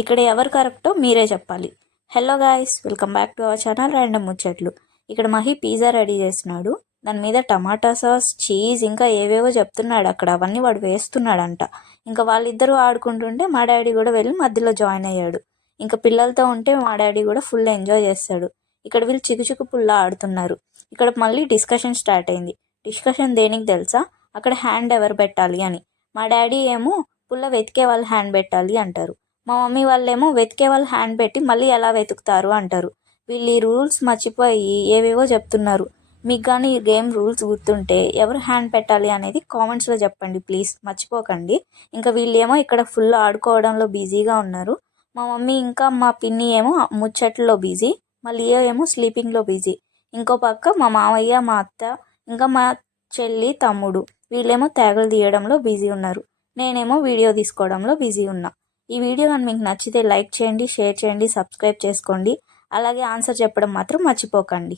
ఇక్కడ ఎవరు కరెక్టో మీరే చెప్పాలి. Hello guys, welcome back to our channel random ముచ్చట్లు. ఇక్కడ మహి పిజ్జా రెడీ చేస్తున్నాడు. దాని మీద టమాటా సాస్, చీజ్ ఇంకా ఏవేవో చెప్తున్నాడు అక్కడ. అవన్నీ వాడు వేస్తున్నాడంట. ఇంకా వాళ్ళిద్దరూ ఆడుకుంటుంటే మా డాడీ కూడా వెళ్ళి మధ్యలో జాయిన్ అయ్యాడు. ఇంకా పిల్లలతో ఉంటే మా డాడీ కూడా ఫుల్ ఎంజాయ్ చేస్తాడు. ఇక్కడ వీళ్ళు చికుచికు పుల్ల ఆడుతున్నారు. ఇక్కడ మళ్ళీ డిస్కషన్ స్టార్ట్ అయింది. డిస్కషన్ దేనికి తెలుసా? అక్కడ హ్యాండ్ ఎవరు పెట్టాలి అని. మా డాడీ ఏమో పుల్ల వెతికే వాళ్ళు హ్యాండ్ పెట్టాలి అంటారు. మా మమ్మీ వాళ్ళేమో వెతికే వాళ్ళు హ్యాండ్ పెట్టి మళ్ళీ ఎలా వెతుకుతారు అంటారు. వీళ్ళు ఈ రూల్స్ మర్చిపోయి ఏవేవో చెప్తున్నారు. మీకు కానీ ఈ గేమ్ రూల్స్ గుర్తుంటే ఎవరు హ్యాండ్ పెట్టాలి అనేది కామెంట్స్లో చెప్పండి ప్లీజ్, మర్చిపోకండి. ఇంకా వీళ్ళేమో ఇక్కడ ఫుల్ ఆడుకోవడంలో బిజీగా ఉన్నారు. మా మమ్మీ ఇంకా మా పిన్ని ఏమో ముచ్చట్లో బిజీ, మా లియో ఏమో స్లీపింగ్లో బిజీ. ఇంకో పక్క మా మామయ్య, మా అత్త, ఇంకా మా చెల్లి, తమ్ముడు వీళ్ళేమో తేగలు తీయడంలో బిజీ ఉన్నారు. నేనేమో వీడియో తీసుకోవడంలో బిజీ ఉన్నా. ఈ వీడియో కానీ మీకు నచ్చితే లైక్ చేయండి, షేర్ చేయండి, సబ్స్క్రైబ్ చేసుకోండి. అలాగే ఆన్సర్ చెప్పడం మాత్రం మర్చిపోకండి.